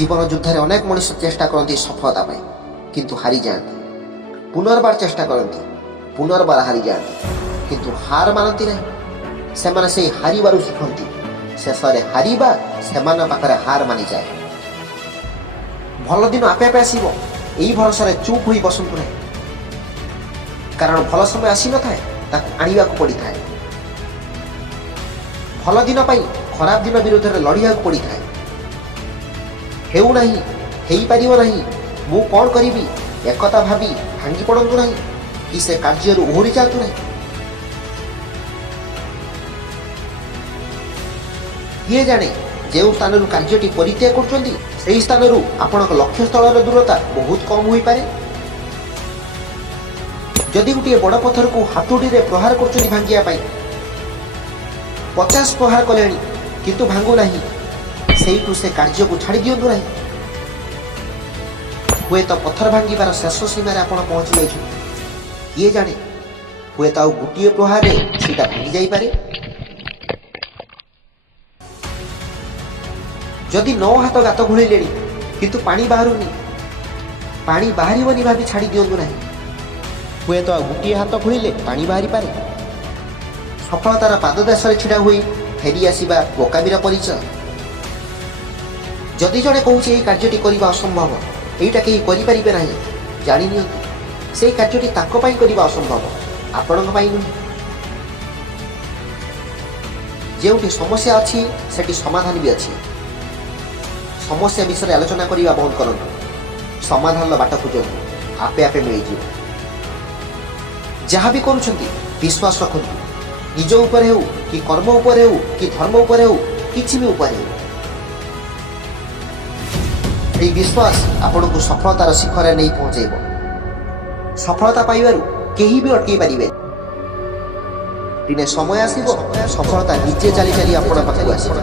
जीवन युद्ध में अनेक मनुष्य चेष्टा करती सफलता पाई किंतु हारी जाती, पुनर्बार चेष्टा करती पुनर्बार हारी जाती किंतु हार मानती नहीं। सेमाने से हारिबारु शिखती, शेष में हारिबा सेमान पाखरे हार मानी जाए। भल दिन आपे आपे आसीबो एई भरोसा चुप होई बसंतु नहीं, कारण भल समय आसी न थाए ताकू आनिबाकू पड़िथाए। भल दिन पाई खराब दिन विरोध में लड़ियाकू पड़िथाए। हेउ नहीं, हेई पारिबो नहीं, मु कौन करिबी एकता भाबी भांगी पड़ंतु नहीं कि से कार्यरू ओहरी जातु नहीं। किए जाने जो स्थान कार्यटी परित्याग करछंती सेही स्थान आपण लक्ष्य स्थल दूरता बहुत कम होई पारे। जदि गोटे बड़ पत्थर को हाथुड़ी रे प्रहार करछंती भांगिया पाई 50 प्रहार कले किंतु भांगु नहीं, सेठू से कार्य को छाड़ी दिंतु नहीं। हुए तो पत्थर भांगार शेष सीमार आप पहुंची जाइए, किए जाने हुए तो गोटे प्रहार से भांगी जापे। जदि 9 हाथ गात घोड़े किंतु पानी बाहरुनी, पानी बाहरनी भाभी छाड़ी दिंतु नहीं। हुए तो गोटे हाथ खोलिले पानी बाहरी पारे। सफलतार पाददेश छिड़ा हुई फेरी आसवा बोकामीर परिचय। जदि जड़े कौच यही कार्यटी करने असंभव, यहीटा कहीं करें ना, जानी नियंतु से कार्यटी करने असंभव, आपण नुहे। जो समस्या अच्छी सेठी समाधान भी अच्छी। समस्या विषय आलोचना करने बंद करूँ, समाधान बाट खोजतु, आपे आपे मिल जाए। जहाँ भी करुँच विश्वास रखु, निज उपर हो कि कर्म उपर हो कि धर्म उपर हो किसी भी उपर हो। यह विश्वास आपण को सफलतार शिखर नहीं पहुंचेब। सफलता पाइबारु केही भी अटकई पारिबे। दिने समय आसीबो सफलता निजे चली चली आपण पाखकु आसीबो।